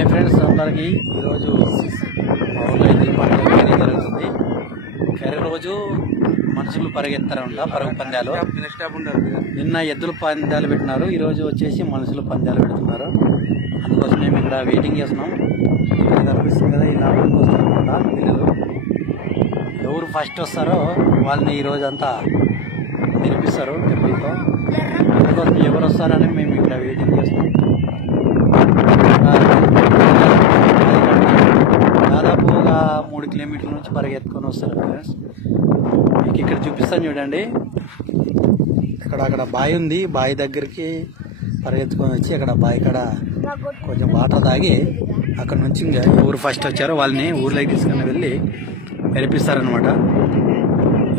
Hi friends అందరికీ ఈరోజు ఊళ్ళో ఎద్దుల పండుగ జరుగుతుంది. వేరే రోజు మనుషులు పరిగెత్తారంట పరుగు పందాలు. నిన్న ఎద్దుల పందాలు పెట్టినారు, ఈరోజు వచ్చేసి మనుషులు పందాలు పెడుతున్నారు. అందుకోసం మేము ఇక్కడ వెయిటింగ్ చేస్తున్నాం. ఇక్కడ కనిపిస్తుంది కదా, ఇలా వస్తారనమాట పిల్లలు. ఎవరు ఫస్ట్ వస్తారో వాళ్ళని ఈరోజు అంతా నేర్పిస్తారు టెంపుల్తో. అందుకోసం ఎవరు వస్తారని మేము ఇక్కడ వెయిటింగ్ చేస్తున్నాం. దాదాపుగా 3 కిలోమీటర్ల నుంచి పరిగెత్తుకొని వస్తారు ఫ్రెండ్స్. మీకు ఇక్కడ చూపిస్తాను చూడండి. అక్కడ బావి ఉంది, బావి దగ్గరికి పరిగెత్తుకొని వచ్చి అక్కడ బావి కాడ కొంచెం వాటర్ తాగి అక్కడ నుంచి ఇంకా ఎవరు ఫస్ట్ వచ్చారో వాళ్ళని ఊర్లోకి తీసుకుని వెళ్ళి నేర్పిస్తారనమాట.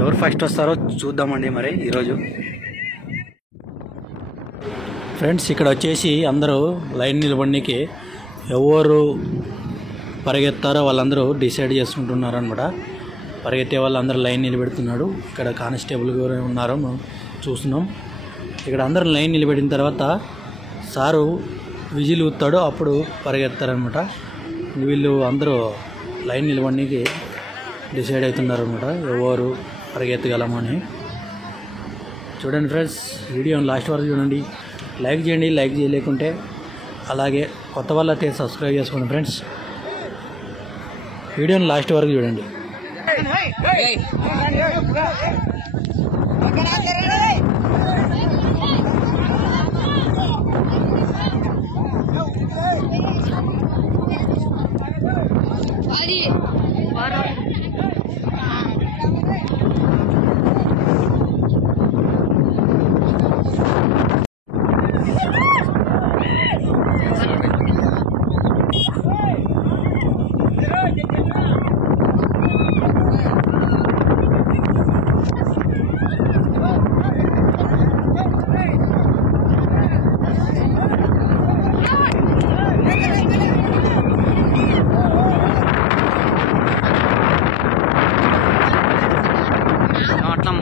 ఎవరు ఫస్ట్ వస్తారో చూద్దామండి మరి ఈరోజు. ఫ్రెండ్స్ ఇక్కడ వచ్చేసి అందరూ లైన్ నిలబడికి ఎవరు పరిగెత్తారో వాళ్ళందరూ డిసైడ్ చేసుకుంటున్నారు అనమాట. పరిగెత్తే వాళ్ళందరూ లైన్ నిలబెడుతున్నాడు. ఇక్కడ కానిస్టేబుల్ కూడా ఉన్నారో మనం చూస్తున్నాం. ఇక్కడ అందరూ లైన్ నిలబెట్టిన తర్వాత సారు విజిల్ ఊతాడు, అప్పుడు పరిగెత్తారనమాట. వీళ్ళు అందరూ లైన్ నిలబడికి డిసైడ్ అవుతున్నారు అనమాట, ఎవరు పరిగెత్తగలమని. చూడండి ఫ్రెండ్స్, వీడియోని లాస్ట్ వరకు చూడండి. లైక్ చేయండి, లైక్ చేయలేకుంటే అలాగే కొత్త వాళ్ళైతే సబ్స్క్రైబ్ చేసుకోండి ఫ్రెండ్స్. వీడియోని లాస్ట్ వరకు చూడండి.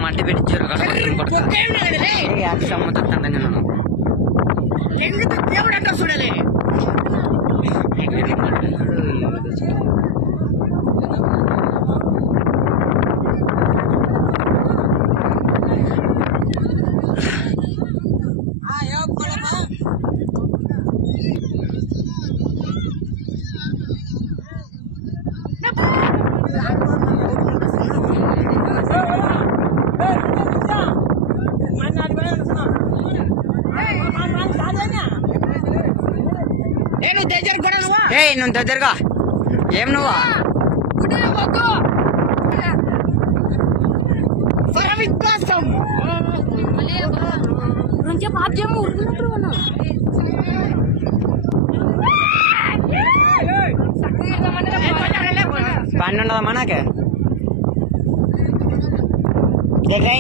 మట్టి పెట్టించారు చూడాలి. నువ్వు దగ్గరగా ఏం నువ్వా పని ఉండదా మనకే ఇక్కడ